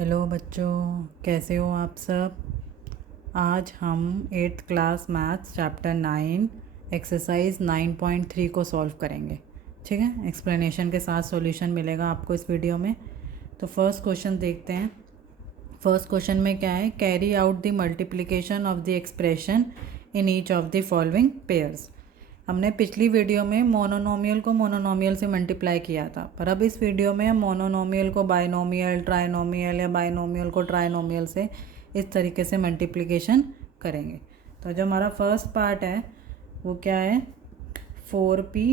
Hello बच्चों, कैसे हो आप सब। आज हम 8th class maths chapter 9 exercise 9.3 को सॉल्व करेंगे। ठीक है, एक्सप्लेनेशन के साथ सॉल्यूशन मिलेगा आपको इस वीडियो में। तो फर्स्ट क्वेश्चन देखते हैं। फर्स्ट क्वेश्चन में क्या है, carry out the multiplication of the expression in each of the following pairs. हमने पिछली वीडियो में मोनोनोमियल को मोनोनोमियल से मल्टीप्लाई किया था, पर अब इस वीडियो में हम मोनोनोमियल को बाइनोमियल, ट्राइनोमियल या बाइनोमियल को ट्राइनोमियल से इस तरीके से मल्टीप्लिकेशन करेंगे। तो जो हमारा फर्स्ट पार्ट है वो क्या है, 4p,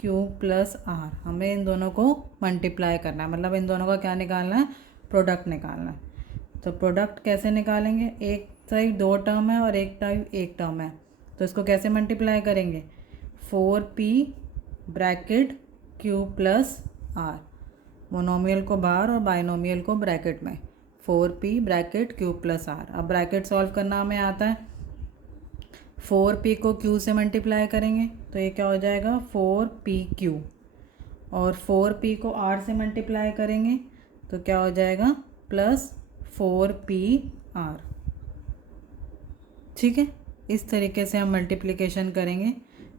q प्लस r। हमें इन दोनों को मल्टीप्लाई करना है, मतलब इन दोनों का क्या निकालना है, प्रोडक्ट निकालना है। तो प्रोडक्ट कैसे निकालेंगे, एक साइड दो टर्म है और एक टाइप एक टर्म है, तो इसको कैसे मल्टीप्लाई करेंगे, 4p bracket q plus r। Monomial को बाहर और बाइनोमियल को ब्रैकेट में, 4p bracket q plus r। अब ब्रैकेट सॉल्व करना हमें आता है। 4p को q से मल्टीप्लाई करेंगे तो ये क्या हो जाएगा, 4pq। और 4p को r से मल्टीप्लाई करेंगे तो क्या हो जाएगा, प्लस 4pr। ठीक है, इस तरीके से हम मल्टीप्लिकेशन करेंगे।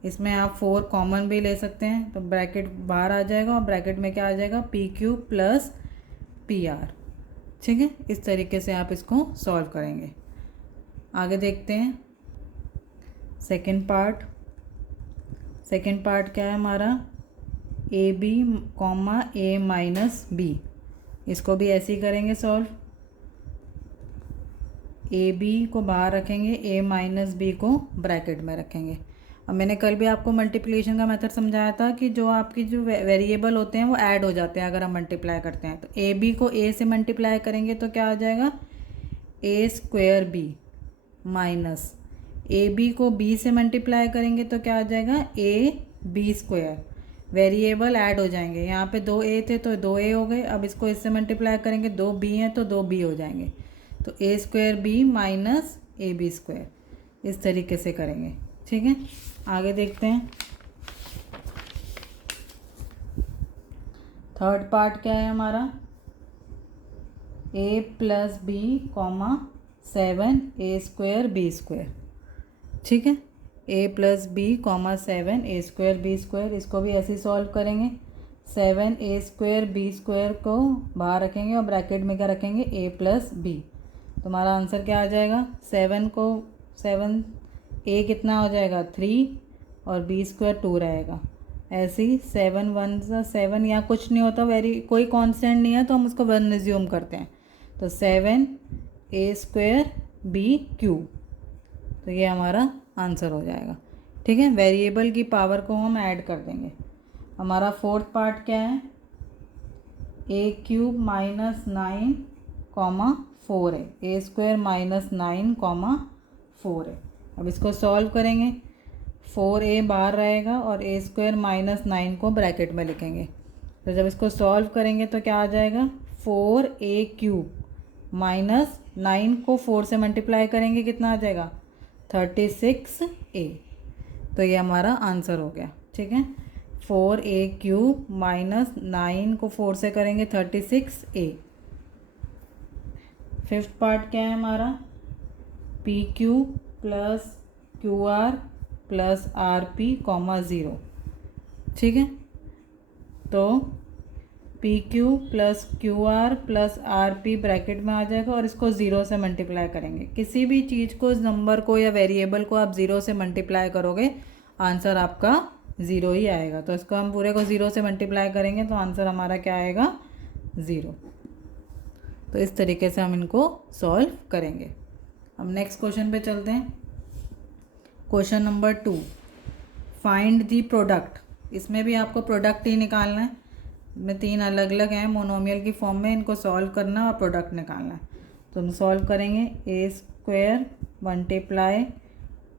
इसमें आप 4 कॉमन भी ले सकते हैं, तो ब्रैकेट बाहर आ जाएगा और ब्रैकेट में क्या आ जाएगा, pq प्लस pr। ठीक है, इस तरीके से आप इसको सॉल्व करेंगे। आगे देखते हैं सेकंड पार्ट। सेकंड पार्ट क्या है हमारा, a b comma a minus b. इसको भी ऐसे ही करेंगे सॉल्व। ए बी को बाहर रखेंगे, ए माइनस बी को ब्रैकेट में रखेंगे। अब मैंने कल भी आपको मल्टीप्लिकेशन का मेथड समझाया था कि जो आपकी जो वेरिएबल होते हैं वो ऐड हो जाते हैं अगर हम मल्टीप्लाई करते हैं। तो ए बी को ए से मल्टीप्लाई करेंगे तो क्या आ जाएगा, a square b minus a b को बी से मल्टीप्लाई करेंगे तो क्या आ जाएगा, a b square. Variable add हो जाएंगे, यहाँ पे 2a थे तो 2a हो गए। अब इसको इससे मल्टीप्लाई करेंगे, 2b हैं तो 2b हो जाएंगे। तो a square b minus a b square, इस तरीके से करेंगे। ठीक है, आगे देखते हैं। थर्ड पार्ट क्या है हमारा, a plus b comma 7 a square b square. ठीक है, a plus b comma 7 a square b square. इसको भी ऐसे ही सॉल्व करेंगे। 7 ए स्क्वायर बी स्क्वायर को बाहर रखेंगे और ब्रैकेट में क्या रखेंगे, a प्लस बी। तो हमारा आंसर क्या आ जाएगा, 7 a कितना हो जाएगा 3 और बी स्क्वायर 2 रहेगा। ऐसे ही 7 1 7, या कुछ नहीं होता, कोई कांस्टेंट नहीं है तो हम उसको 1 रिज्यूम करते हैं। तो 7 ए स्क्वायर बी क्यू, तो ये हमारा आंसर हो जाएगा। ठीक है, वेरिएबल की पावर को हम ऐड कर देंगे। हमारा फोर्थ पार्ट क्या है, ए क्यूब माइनस 9 कॉमा 4 है, ए स्क्वायर माइनस 9 कॉमा 4 है। अब इसको सॉल्व करेंगे, 4a बाहर रहेगा और ए स्क्वायर माइनस 9 को ब्रैकेट में लिखेंगे। तो जब इसको सॉल्व करेंगे तो क्या आ जाएगा, 4a क्यूब माइनस 9 को 4 से मल्टीप्लाई करेंगे, कितना आ जाएगा, 36a। तो ये हमारा आंसर हो गया। ठीक है, 4a क्यूब माइनस 9 को 4 से करेंगे 36a। फिफ्थ पार्ट क्या है हमारा, P q plus Q r plus R P comma 0। ठीक है, तो P q plus Q r plus R P bracket में आ जाएगा और इसको 0 से मल्टीप्लाई करेंगे। किसी भी चीज़ को, नंबर को या वेरिएबल को आप 0 से मल्टीप्लाई करोगे, आंसर आपका 0 ही आएगा। तो इसको हम पूरे को 0 से मल्टीप्लाई करेंगे तो आंसर हमारा क्या आएगा, 0। तो इस तरीके से हम इनको सॉल्व करेंगे। अब नेक्स्ट क्वेश्चन पे चलते हैं। Question number 2, find the product. इसमें भी आपको प्रोडक्ट ही निकालना है। इसमें 3 अलग अलग हैं मोनोमियल की फॉर्म में, इनको सॉल्व करना है और प्रोडक्ट निकालना है। तो हम सॉल्व करेंगे, ए स्क्वायर मल्टीप्लाई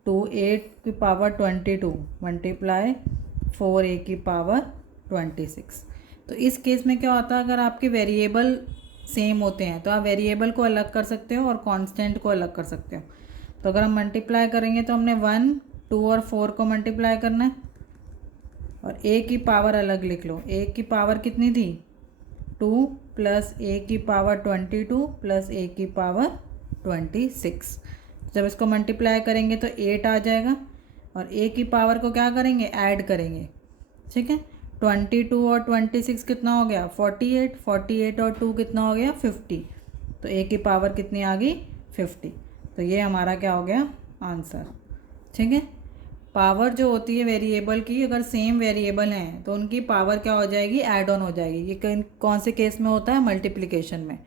2a की पावर 22 मल्टीप्लाई 4a की पावर 26। तो इस केस में क्या होता है, अगर आपके वेरिएबल सेम होते हैं तो आप वेरिएबल को अलग कर सकते हो और कांस्टेंट को अलग कर सकते हो। तो अगर हम मल्टीप्लाई करेंगे तो हमने 1 2 और 4 को मल्टीप्लाई करना है और a की पावर अलग लिख लो। a की पावर कितनी थी 2 प्लस ए की पावर 22 प्लस ए की पावर 26। जब इसको मल्टीप्लाई करेंगे तो 8 आ जाएगा और ए की पावर को क्या करेंगे, ऐड करेंगे। ठीक है, 22 और 26 कितना हो गया 48, 48 और 2 कितना हो गया 50। तो ए की पावर कितनी आ गई 50। तो ये हमारा क्या हो गया आंसर। ठीक है, पावर जो होती है वेरिएबल की, अगर सेम वेरिएबल हैं तो उनकी पावर क्या हो जाएगी, ऐड ऑन हो जाएगी। ये कौन से केस में होता है, मल्टीप्लिकेशन में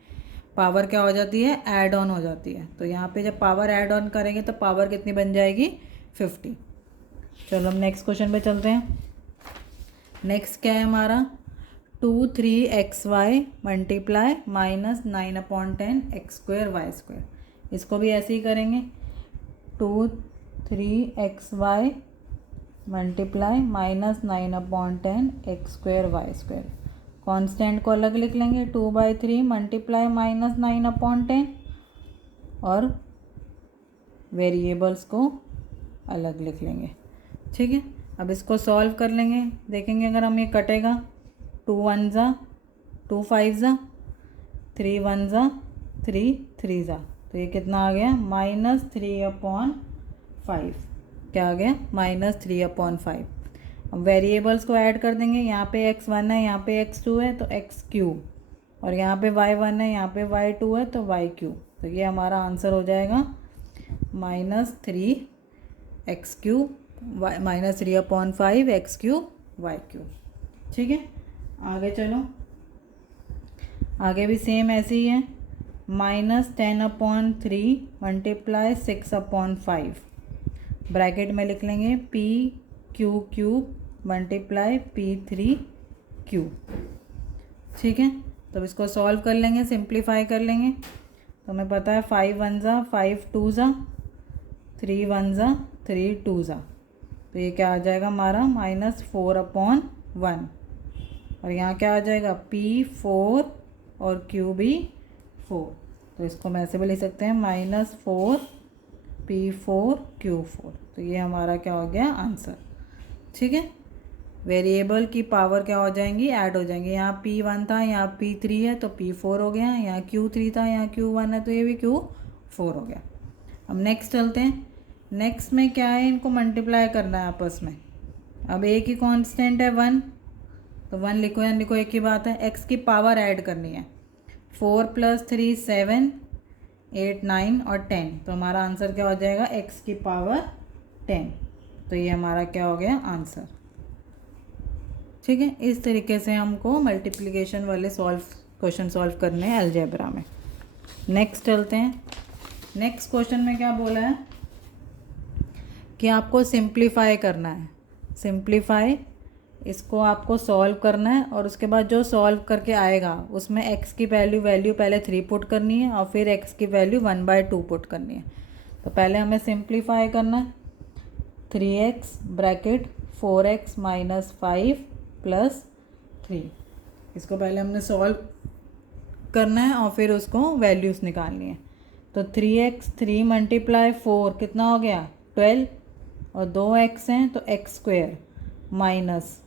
पावर क्या हो जाती है, ऐड ऑन हो जाती है। तो यहाँ पे जब पावर ऐड ऑन करेंगे तो पावर कितनी बन जाएगी 50। चलो हम नेक्स्ट क्वेश्चन पे चलते हैं। नेक्स्ट क्या है हमारा, 2 3xy मल्टीप्लाई -9/10 x²y²। इसको भी ऐसे ही करेंगे, 2 3xy मल्टीप्लाई -9/10 x²y²। कांस्टेंट को अलग लिख लेंगे, 2/3 मल्टीप्लाई -9/10 और वेरिएबल्स को अलग लिख लेंगे। ठीक है, अब इसको सॉल्व कर लेंगे, देखेंगे अगर हम ये कटेगा 2 1 ज़ा 2 5 ज़ा 3 1 ज़ा 3 3 ज़ा, तो ये कितना आ गया -3/5। क्या आ गया -3/5। अब वेरिएबल्स को ऐड कर देंगे, यहाँ पे x1 है, यहाँ पे x2 है तो x3, और यहाँ पे y1 है, यहाँ पे y2 है तो y3। तो ये हमारा आंसर हो जाएगा -3x3 -3/5 x3 y3। ठीक है, आगे चलो, आगे भी सेम ऐसे ही है, -10/3 मल्टीप्लाई 6/5। ब्रैकेट में लिख लेंगे p³ मल्टीप्लाई p3/। ठीक है, तो इसको सॉल्व कर लेंगे, सिंप्लीफाई कर लेंगे। तो हमें पता है 5 1 ज़ा 5 2 ज़ा 3 1 ज़ा 3 2 ज़ा, तो ये क्या आ जाएगा हमारा -4/1। और यहाँ क्या आ जाएगा p4 और q भी 4, तो इसको हम ऐसे भी लिख सकते हैं -4 p4 q4। तो ये हमारा क्या हो गया आंसर। ठीक है, वेरिएबल की पावर क्या हो जाएंगी, ऐड हो जाएंगी। यहाँ p1 था, यहाँ p3 है तो p4 हो गया, यहाँ q3 था, यहाँ q1 है तो ये भी q4 हो गया। अब नेक्स्ट चलते हैं। नेक्स्ट में क्या है, इनको मल्टीप्लाई करना है आपस में। अब a की कांस्टेंट है 1, तो 1 लिखो या लिखो एक ही बात है। x की पावर ऐड करनी है, 4 + 3 7 8 9 और 10, तो हमारा आंसर क्या हो जाएगा x की पावर 10। तो ये हमारा क्या हो गया आंसर। ठीक है, इस तरीके से हमको मल्टीप्लिकेशन वाले क्वेश्चन सॉल्व करने हैं अलजेब्रा में। नेक्स्ट चलते हैं। नेक्स्ट क्वेश्चन में क्या बोला है कि आपको सिंप्लीफाई करना है। सिंप्लीफाई, इसको आपको सॉल्व करना है और उसके बाद जो सॉल्व करके आएगा उसमें x की वैल्यू पहले 3 पुट करनी है और फिर x की वैल्यू 1/2 पुट करनी है। तो पहले हमें सिंप्लीफाई करना है, 3x ब्रैकेट 4x - 5 + 3। इसको पहले हमने सॉल्व करना है और फिर उसको वैल्यूज़ निकालनी है। तो 3x 3 × 4 कितना हो गया 12, और 2x हैं तो x² माइनस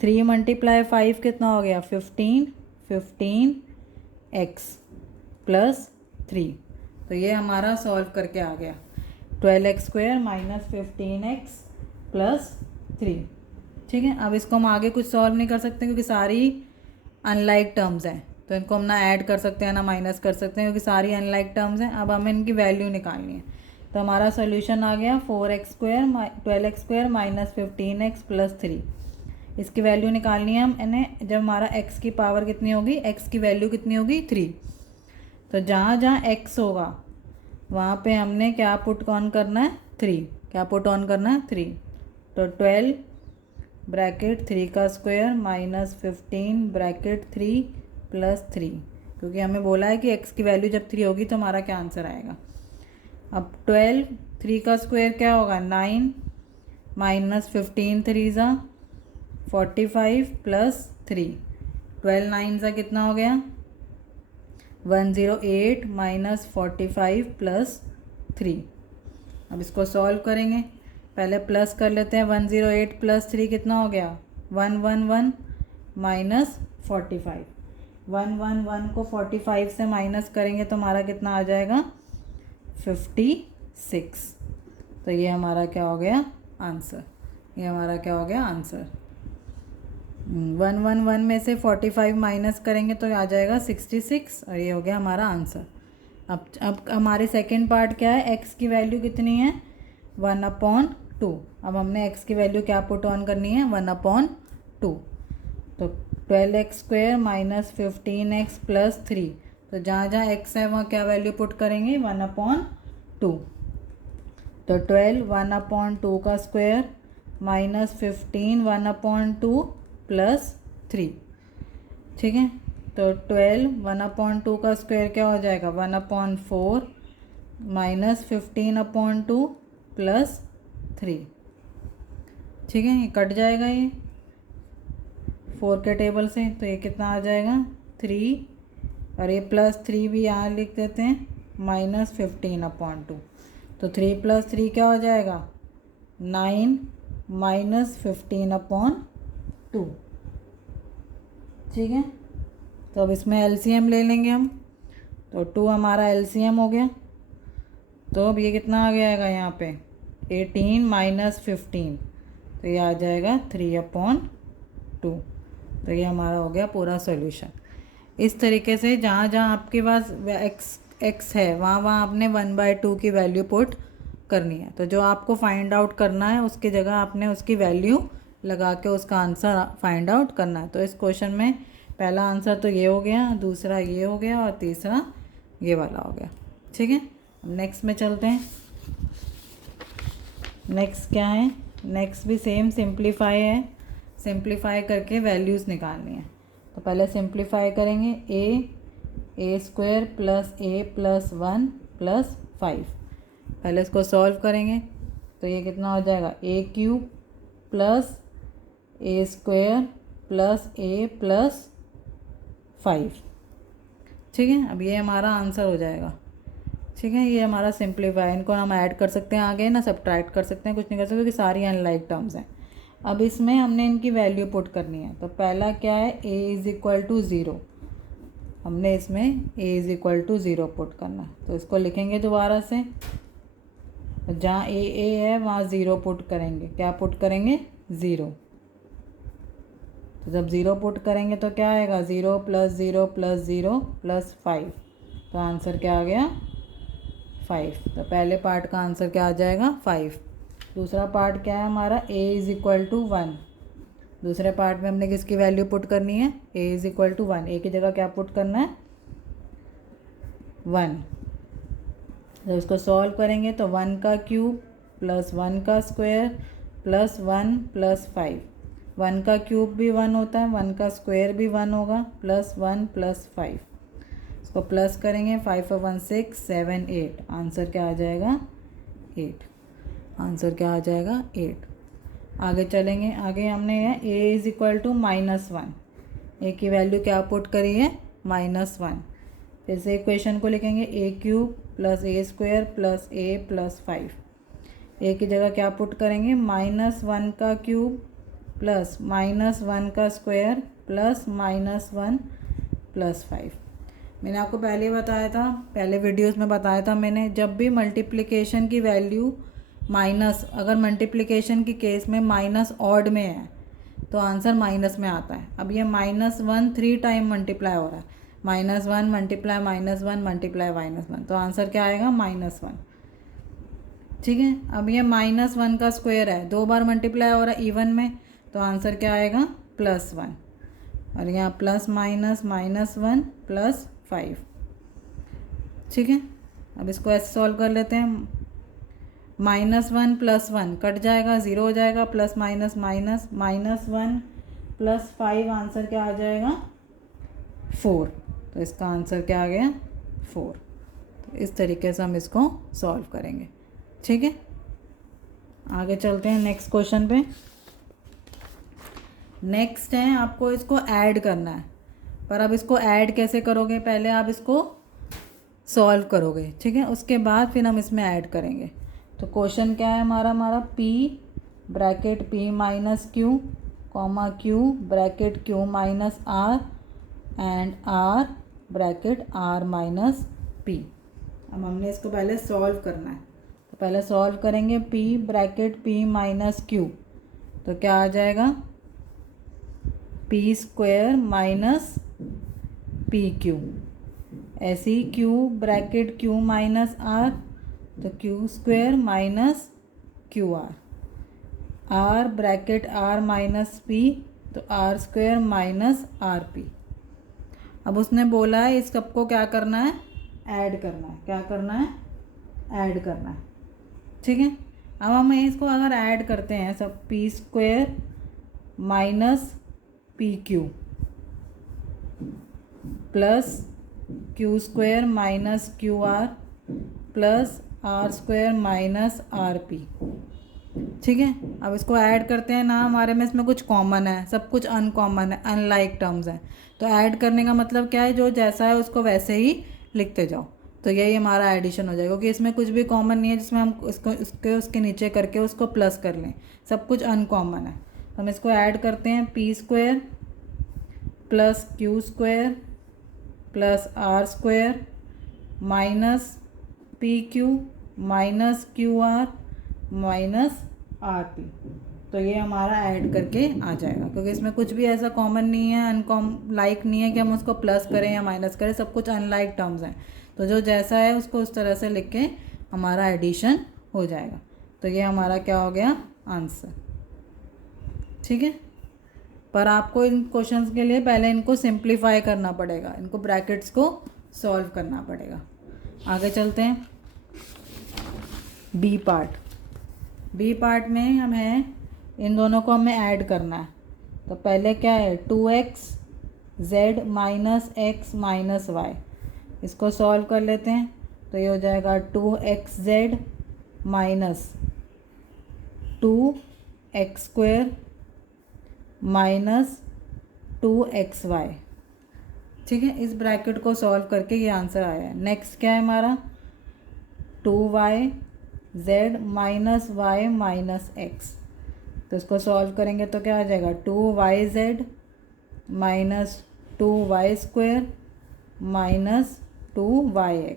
3 × 5 कितना हो गया 15, 15x + 3। तो ये हमारा सॉल्व करके आ गया 12x² - 15x + 3। ठीक है, अब इसको हम आगे कुछ सॉल्व नहीं कर सकते क्योंकि सारी अनलाइक टर्म्स हैं, तो इनको हम ना ऐड कर सकते हैं ना माइनस कर सकते हैं क्योंकि सारी अनलाइक टर्म्स हैं। अब हमें इनकी वैल्यू निकालनी है। तो हमारा सोल्यूशन आ गया 4x² 12x² - 15x + 3। इसकी वैल्यू निकालनी है हमें। जब हमारा x की पावर कितनी होगी, x की वैल्यू कितनी होगी 3, तो जहाँ जहाँ x होगा वहाँ पे हमने क्या पुट ऑन करना है 3। क्या पुट ऑन करना है 3। तो 12 ब्रैकेट 3 का स्क्वायर -15 ब्रैकेट 3 + 3, क्योंकि हमें बोला है कि x की वैल्यू जब 3 होगी तो हमारा क्या आंसर आएगा। अब 12 3 का स्क्वायर क्या होगा 9 -15 3 ज़ा 45 + 3, 12 9 ज़ा कितना हो गया 108 -45 + 3। अब इसको सॉल्व करेंगे, पहले प्लस कर लेते हैं। 108 + 3 कितना हो गया 111 -45। 1 को 45 से माइनस करेंगे तो हमारा कितना आ जाएगा 56। तो ये हमारा क्या हो गया आंसर, ये हमारा क्या हो गया आंसर। 1 में से 45 माइनस करेंगे तो आ जाएगा 66 और ये हो गया हमारा आंसर। अब हमारे सेकेंड पार्ट क्या है, x की वैल्यू कितनी है 1/2। अब हमने x की वैल्यू क्या पुट ऑन करनी है 1/2। तो 12x² माइनस 15x प्लस 3, तो जहाँ जहाँ x है वहाँ क्या वैल्यू पुट करेंगे 1/2। तो 12 1/2 का स्क्वायर माइनस 15 1/2 प्लस 3, ठीक है। तो 12 1/2 का स्क्वायर क्या हो जाएगा 1/4 माइनस 15/2 प्लस 3, ठीक है। ये कट जाएगा ये 4 के टेबल से, तो ये कितना आ जाएगा 3 और ये प्लस 3 भी यहाँ लिख देते हैं माइनस 15/2। तो 3 + 3 क्या हो जाएगा 9 माइनस 15/2, ठीक है। तो अब इसमें एलसीएम ले लेंगे हम, तो 2 हमारा एलसीएम हो गया। तो अब ये कितना आ गया यहाँ पे 18 माइनस 15, तो ये आ जाएगा 3/2। तो ये हमारा हो गया पूरा सॉल्यूशन। इस तरीके से जहाँ जहाँ आपके पास x है वहाँ आपने 1/2 की वैल्यू पुट करनी है। तो जो आपको फाइंड आउट करना है उसकी जगह आपने उसकी वैल्यू लगा के उसका आंसर फाइंड आउट करना है। तो इस क्वेश्चन में पहला आंसर तो ये हो गया, दूसरा ये हो गया और तीसरा ये वाला हो गया, ठीक है। नेक्स्ट में चलते हैं। नेक्स्ट क्या है, नेक्स्ट भी सेम सिंप्लीफाई है, सिंप्लीफाई करके वैल्यूज़ निकालनी है। तो पहले सिंप्लीफाई करेंगे a² plus a plus 1 plus 5। पहले इसको सॉल्व करेंगे तो ये कितना हो जाएगा a³ plus a² plus a plus 5, ठीक है। अब ये हमारा आंसर हो जाएगा, ठीक है। ये हमारा सिंप्लीफाई, इनको हम ऐड कर सकते हैं आगे ना, सब्ट्रैक्ट कर सकते हैं, कुछ नहीं कर सकते क्योंकि सारी अनलाइक टर्म्स हैं। अब इसमें हमने इनकी वैल्यू पुट करनी है। तो पहला क्या है a = 0, हमने इसमें a = 0 पुट करना है। तो इसको लिखेंगे दोबारा से, जहाँ a है वहाँ 0 पुट करेंगे। क्या पुट करेंगे 0। तो जब 0 पुट करेंगे तो क्या आएगा 0 + 0 + 0 + 5। तो आंसर क्या आ गया 5। तो पहले पार्ट का आंसर क्या आ जाएगा 5। दूसरा पार्ट क्या है हमारा a = 1। दूसरे पार्ट में हमने किसकी वैल्यू पुट करनी है a = 1। a की जगह क्या पुट करना है 1। तो इसको सॉल्व करेंगे तो 1³ प्लस 1 का स्क्वायर प्लस 1 प्लस 5। 1 का क्यूब भी 1 होता है, 1 का स्क्वायर भी 1 होगा, प्लस 1 प्लस 5। इसको प्लस करेंगे 5 और 1 6 7 8। आंसर क्या आ जाएगा 8। आंसर क्या आ जाएगा 8। आगे चलेंगे, आगे हमने a = -1। a की वैल्यू क्या पुट करी है -1। फिर से इक्वेशन को लिखेंगे a³ plus a² plus a plus 5। a की जगह क्या पुट करेंगे -1 का क्यूब प्लस -1 का स्क्वायर प्लस -1 प्लस 5। मैंने आपको पहले बताया था, पहले वीडियोस में बताया था मैंने, जब भी मल्टीप्लिकेशन की वैल्यू माइनस, अगर मल्टीप्लिकेशन की केस में माइनस ऑड में है तो आंसर माइनस में आता है। अब ये -1 3 टाइम मल्टीप्लाई हो रहा है, -1 मल्टीप्लाई -1 मल्टीप्लाई -1, तो आंसर क्या आएगा -1, ठीक है। अब ये -1 का स्क्वायर है, 2 बार मल्टीप्लाई हो रहा है इवन में, तो आंसर क्या आएगा +1। और यहाँ प्लस माइनस -1 प्लस 5, ठीक है। अब इसको ऐसे सॉल्व कर लेते हैं। -1 प्लस 1 कट जाएगा, 0 हो जाएगा, plus minus minus -1 plus 5, answer क्या आ जाएगा 4। तो इसका आंसर क्या आ गया 4। तो इस तरीके से हम इसको सॉल्व करेंगे, ठीक है। आगे चलते हैं नेक्स्ट क्वेश्चन पे। नेक्स्ट है आपको इसको ऐड करना है, पर अब इसको ऐड कैसे करोगे, पहले आप इसको सॉल्व करोगे, ठीक है, उसके बाद फिर हम इसमें ऐड करेंगे। तो क्वेश्चन क्या है हमारा p bracket p - q comma q bracket q - r and r bracket r minus p. अब हमने इसको पहले सॉल्व करना है, तो पहले सॉल्व करेंगे p bracket p minus q, तो क्या आ जाएगा p square minus p q. ऐसे ही q bracket q minus r, तो q square minus q r bracket r minus p, तो r square minus r p. अब उसने बोला है इस सबको क्या करना है, ऐड करना है। क्या करना है, ऐड करना है। ठीक है, अब हम इसको अगर ऐड करते हैं सब, p square minus p q plus q square minus q r plus r square minus r p. ठीक है, अब इसको ऐड करते हैं ना, हमारे में इसमें कुछ कॉमन है, सब कुछ अनकॉमन है, अनलाइक टर्म्स हैं। तो ऐड करने का मतलब क्या है, जो जैसा है उसको वैसे ही लिखते जाओ। तो यही हमारा एडिशन हो जाएगा, क्योंकि इसमें कुछ भी कॉमन नहीं है जिसमें हम इसको उसके नीचे करके उसको प्लस कर लें, सब कुछ अनकॉमन है। तो हम इसको ऐड करते हैं, p square plus q square plus r square minus p q minus q r minus r p. तो ये हमारा ऐड करके आ जाएगा, क्योंकि इसमें कुछ भी ऐसा कॉमन नहीं है, लाइक नहीं है कि हम उसको प्लस करें या माइनस करें, सब कुछ अनलाइक टर्म्स हैं। तो जो जैसा है उसको उस तरह से लिख के हमारा एडिशन हो जाएगा। तो ये हमारा क्या हो गया, आंसर। ठीक है, पर आपको इन क्वेश्चंस के लिए पहले इनको सिंप्लीफाई करना पड़ेगा, इनको ब्रैकेट्स को सॉल्व करना पड़ेगा। आगे चलते हैं, बी पार्ट। बी पार्ट में हम हैं, इन दोनों को हमें ऐड करना है। तो पहले क्या है, 2x minus x minus y, इसको सॉल्व कर लेते हैं। तो ये हो जाएगा 2x minus 2x square minus 2xy। ठीक है, इस ब्रैकेट को सॉल्व करके ये आंसर आया है। नेक्स्ट क्या है हमारा, 2yz minus y minus x। तो इसको सॉल्व करेंगे तो क्या आ जाएगा, 2yz minus 2y square minus 2yx।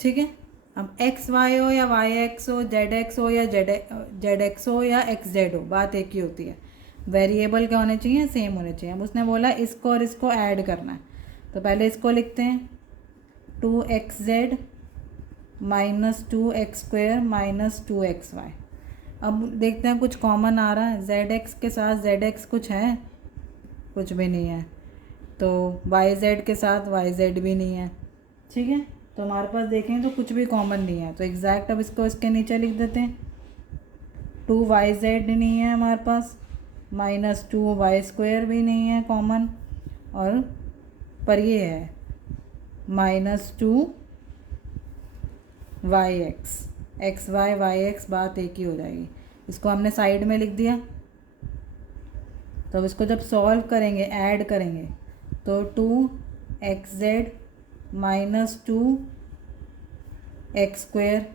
ठीक है, अब एक्स वाई हो या वाई एक्स हो, जेड एक्स हो या जेड एक्स हो या एक्स जेड हो, बात एक ही होती है। वेरिएबल क्या होने चाहिए, सेम होने चाहिए। अब उसने बोला इसको और इसको ऐड करना है, तो पहले इसको लिखते हैं, 2xz minus 2x square minus 2xy। अब देखते हैं कुछ कॉमन आ रहा है, zx के साथ zx कुछ है, कुछ भी नहीं है। तो yz के साथ yz भी नहीं है। ठीक है, तो हमारे पास देखें तो कुछ भी कॉमन नहीं है, तो एग्जैक्ट अब इसको इसके नीचे लिख देते हैं। 2yz नहीं है हमारे पास, माइनस 2y स्क्वायर भी नहीं है कॉमन, और पर ये है minus 2yx, x y y x, बात एक ही हो जाएगी। इसको हमने साइड में लिख दिया। तो अब इसको जब सॉल्व करेंगे, ऐड करेंगे, तो 2xz minus 2x square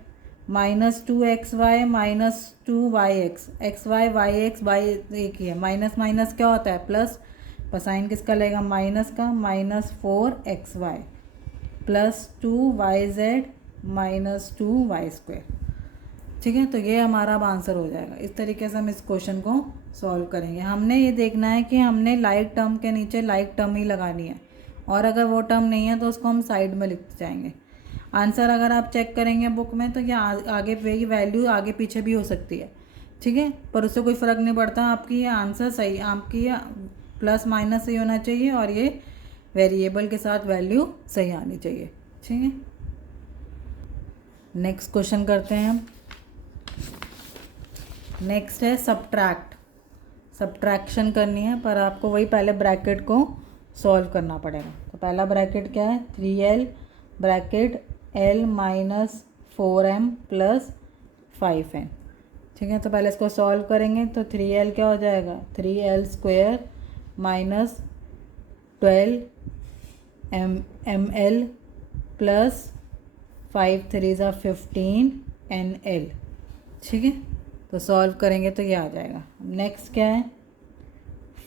minus 2xy minus 2yx, x y y x बाई एक ही है, माइनस माइनस क्या होता है, प्लस, पर साइन किसका लगेगा, माइनस का, minus 4xy plus 2yz minus 2y square. ठीक है, तो ये हमारा अब आंसर हो जाएगा। इस तरीके से हम इस क्वेश्चन को सॉल्व करेंगे। हमने ये देखना है कि हमने लाइक टर्म के नीचे लाइक टर्म ही लगानी है, और अगर वो टर्म नहीं है तो उसको हम साइड में लिखते जाएंगे। आंसर अगर आप चेक करेंगे बुक में, तो ये आगे वही वैल्यू आगे पीछे भी हो सकती है। ठीक है, पर उससे कोई फ़र्क नहीं पड़ता, आपकी ये आंसर सही, आपकी प्लस माइनस सही होना चाहिए, और ये वेरिएबल के साथ वैल्यू सही आनी चाहिए। ठीक है, नेक्स्ट क्वेश्चन करते हैं हम। नेक्स्ट है सब्ट्रैक्ट। सब्ट्रैक्शन करनी है, पर आपको वही पहले ब्रैकेट को सॉल्व करना पड़ेगा। तो पहला ब्रैकेट क्या है, 3l bracket l minus 4m plus 5n। ठीक है, तो पहले इसको सॉल्व करेंगे, तो 3l क्या हो जाएगा, 3l square minus 12ml plus 5 3 15 nl। ठीक है, तो सॉल्व करेंगे तो ये आ जाएगा। नेक्स्ट क्या है,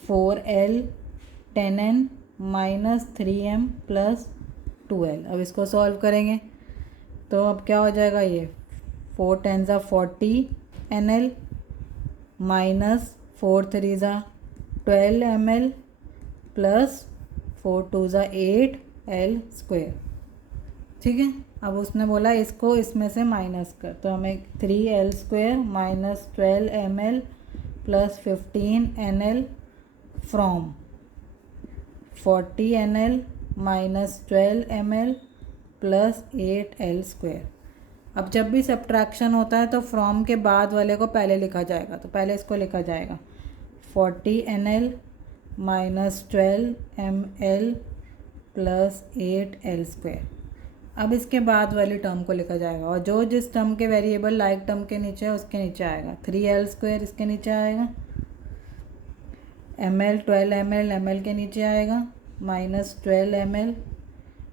4l 10n minus 3m plus 2l। अब इसको सॉल्व करेंगे तो अब क्या हो जाएगा, ये 4 × 10 = 40 NL minus 4 × 3 = 12 ml plus 4 × 2 = 8l²। ठीक है, अब उसने बोला इसको इसमें से माइनस कर, तो हमें 3l² minus 12 ml plus 15 NL from 40 NL minus 12 ml plus 8l²। अब जब भी सब्ट्रैक्शन होता है तो फ्रॉम के बाद वाले को पहले लिखा जाएगा, तो पहले इसको लिखा जाएगा 40 NL minus 12 ml plus 8l²। अब इसके बाद वाली टर्म को लिखा जाएगा, और जो जिस टर्म के वेरिएबल लाइक टर्म के नीचे है उसके नीचे आएगा। 3l² इसके नीचे आएगा, ml 12 ml ml के नीचे आएगा, माइनस 12 ml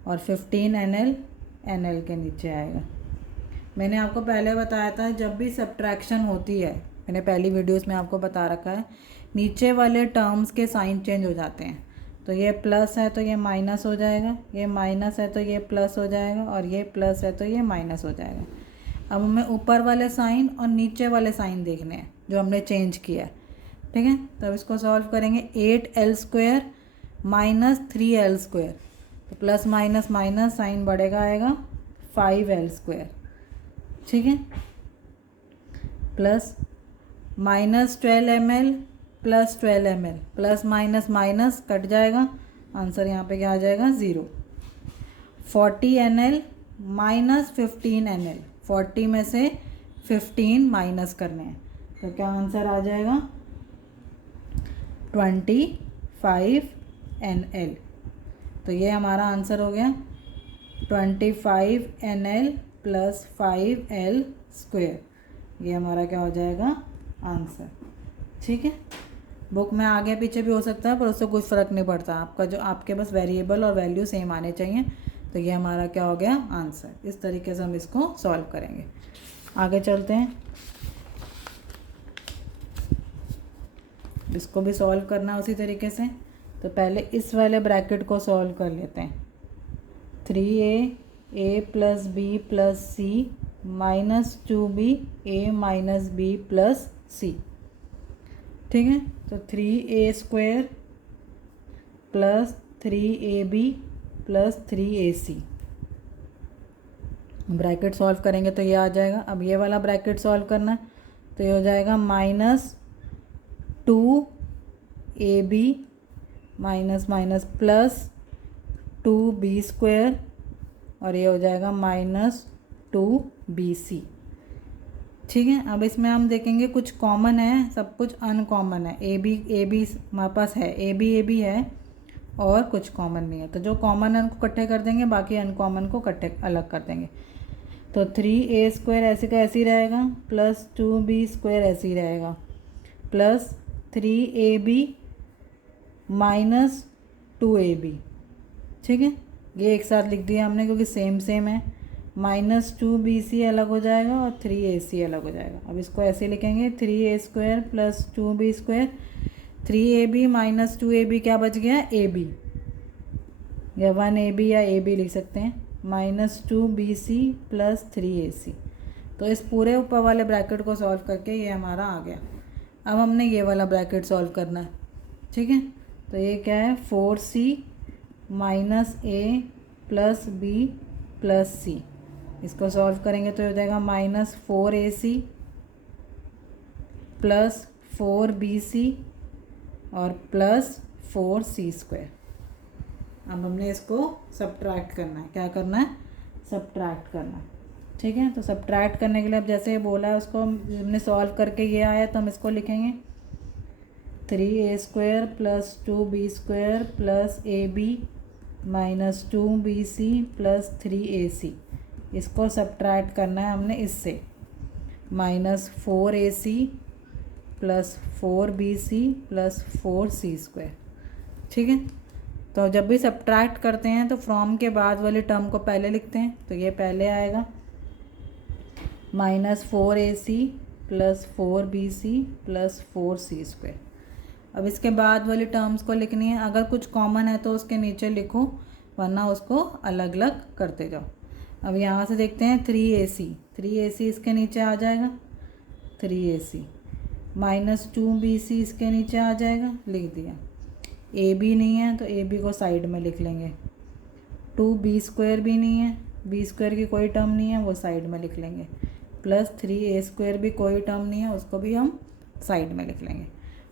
और 15 NL NL के नीचे आएगा। मैंने आपको पहले बताया था जब भी सब्ट्रैक्शन होती है, मैंने पहली वीडियोस में आपको बता रखा है, नीचे वाले टर्म्स के साइन चेंज हो जाते हैं। तो ये प्लस है तो ये माइनस हो जाएगा, ये माइनस है तो ये प्लस हो जाएगा, और ये प्लस है तो ये माइनस हो जाएगा। अब हमें ऊपर वाले साइन और नीचे वाले साइन देखने हैं जो हमने चेंज किया है। ठीक है, तब इसको सॉल्व करेंगे। 8l² माइनस 3l², तो प्लस माइनस माइनस साइन बढ़ेगा आएगा 5l²। ठीक है, plus minus 12 ml plus 12 ml, plus minus minus cut जाएगा, आंसर यहाँ पे क्या आ जाएगा 0। 40 NL माइनस 15 NL, 40 में से 15 माइनस करने हैं, तो क्या आंसर आ जाएगा 25 NL। तो ये हमारा आंसर हो गया 25 NL प्लस 5l²। ये हमारा क्या हो जाएगा आंसर। ठीक है, बुक में आगे पीछे भी हो सकता है पर उससे कुछ फ़र्क नहीं पड़ता, आपका जो आपके बस वेरिएबल और वैल्यू सेम आने चाहिए। तो ये हमारा क्या हो गया आंसर। इस तरीके से हम इसको सॉल्व करेंगे। आगे चलते हैं, इसको भी सॉल्व करना है उसी तरीके से। तो पहले इस वाले ब्रैकेट को सॉल्व कर लेते हैं। 3a plus b plus c minus 2b a minus b plus c. ठीक है, तो 3a² plus 3ab plus 3ac। Bracket solve करेंगे तो ये आ जाएगा। अब ये वाला ब्रैकेट सॉल्व करना है तो ये हो जाएगा minus 2ab minus minus plus 2b², और ये हो जाएगा माइनस 2bc। ठीक है, अब इसमें हम देखेंगे कुछ कॉमन है, सब कुछ अनकॉमन है। ए बी हमारे पास है, ए बी है, और कुछ कॉमन नहीं है। तो जो कॉमन है उनको इकट्ठे कर देंगे, बाकी अनकॉमन को इकट्ठे अलग कर देंगे। तो 3a² ऐसे का ऐसे ही रहेगा, प्लस 2b² ऐसे ही रहेगा, प्लस 3ab माइनस 2ab। ठीक है, ये एक साथ लिख दिया हमने क्योंकि सेम सेम है। माइनस 2bc अलग हो जाएगा और 3ac अलग हो जाएगा। अब इसको ऐसे लिखेंगे 3a² plus 2b², 3ab minus 2ab क्या बच गया ab, या 1ab या ab लिख सकते हैं, माइनस 2bc प्लस 3ac। तो इस पूरे ऊपर वाले ब्रैकेट को सॉल्व करके ये हमारा आ गया। अब हमने ये वाला ब्रैकेट सॉल्व करना है। ठीक है, तो ये क्या है 4c minus a plus b plus c। इसको सॉल्व करेंगे तो हो जाएगा माइनस 4ac प्लस 4bc और प्लस 4c²। अब हमने इसको सब्ट्रैक्ट करना है। क्या करना है? सब्ट्रैक्ट करना है। ठीक है, तो सब्ट्रैक्ट करने के लिए अब जैसे बोला है उसको हमने सॉल्व करके ये आया तो हम इसको लिखेंगे 3a² plus 2b² plus ab minus 2bc plus 3ac। इसको सब्ट्रैक्ट करना है हमने इससे, minus 4ac plus 4bc plus 4c²। ठीक है, तो जब भी सब्ट्रैक्ट करते हैं तो फ्रॉम के बाद वाली टर्म को पहले लिखते हैं। तो ये पहले आएगा minus 4ac plus 4bc plus 4c²। अब इसके बाद वाली टर्म्स को लिखनी है, अगर कुछ कॉमन है तो उसके नीचे लिखो, वरना उसको अलग अलग करते जाओ। अब यहाँ से देखते हैं 3AC, 3AC इसके नीचे आ जाएगा, 3AC माइनस 2BC इसके नीचे आ जाएगा, लिख दिया। AB नहीं है तो AB को साइड में लिख लेंगे। 2B² भी नहीं है, B² की कोई टर्म नहीं है, वो साइड में लिख लेंगे। प्लस 3A² भी कोई टर्म नहीं है, उसको भी हम साइड में लिख लेंगे।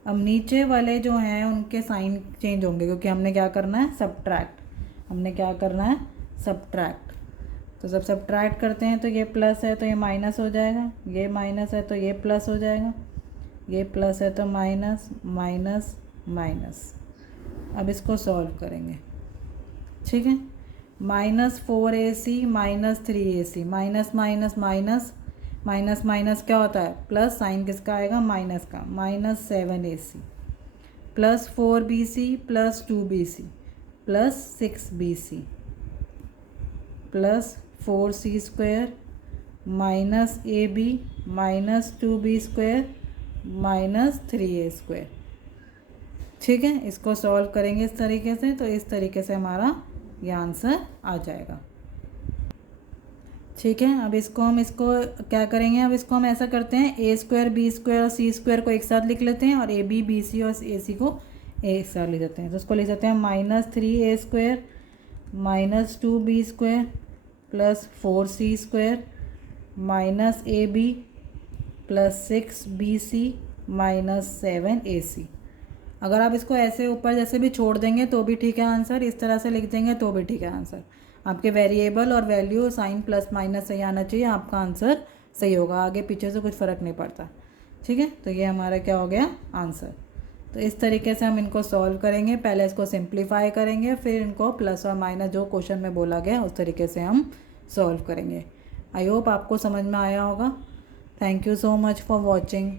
अब नीचे वाले जो हैं उनके साइन चेंज होंगे, क्योंकि हमने क्या करना है, सब्ट्रैक्ट। हमने क्या करना है, सब्ट्रैक्ट। तो जब सब्ट्रैक्ट करते हैं तो ये प्लस है तो ये माइनस हो जाएगा, ये माइनस है तो ये प्लस हो जाएगा, ये प्लस है तो माइनस, माइनस, माइनस। अब इसको सॉल्व करेंगे, ठीक है। -4AC minus 3AC, minus minus minus, minus minus क्या होता है, प्लस, साइन किसका आएगा, माइनस का, -7AC plus 4BC plus 2BC plus 6BC plus 4C² minus AB minus 2B² minus 3A²। ठीक है, इसको सॉल्व करेंगे इस तरीके से, तो इस तरीके से हमारा ये आंसर आ जाएगा। ठीक है, अब इसको क्या करेंगे, अब इसको हम ऐसा करते हैं, A² B² और C² को एक साथ लिख लेते हैं और AB BC और AC को एक साथ लिख देते हैं। तो उसको लिख देते हैं -3A² minus 2B² plus 4C² minus AB plus 6BC minus 7AC। अगर आप इसको ऐसे ऊपर जैसे भी छोड़ देंगे तो भी ठीक है आंसर, इस तरह से लिख देंगे तो भी ठीक है आंसर। आपके वेरिएबल और वैल्यू साइन प्लस माइनस सही आना चाहिए, आपका आंसर सही होगा, आगे पीछे से कुछ फ़र्क नहीं पड़ता। ठीक है, तो ये हमारा क्या हो गया, आंसर। तो इस तरीके से हम इनको सॉल्व करेंगे, पहले इसको सिंप्लीफाई करेंगे, फिर इनको प्लस और माइनस जो क्वेश्चन में बोला गया उस तरीके से हम सॉल्व करेंगे। आई होप आपको समझ में आया होगा। Thank you so much for watching.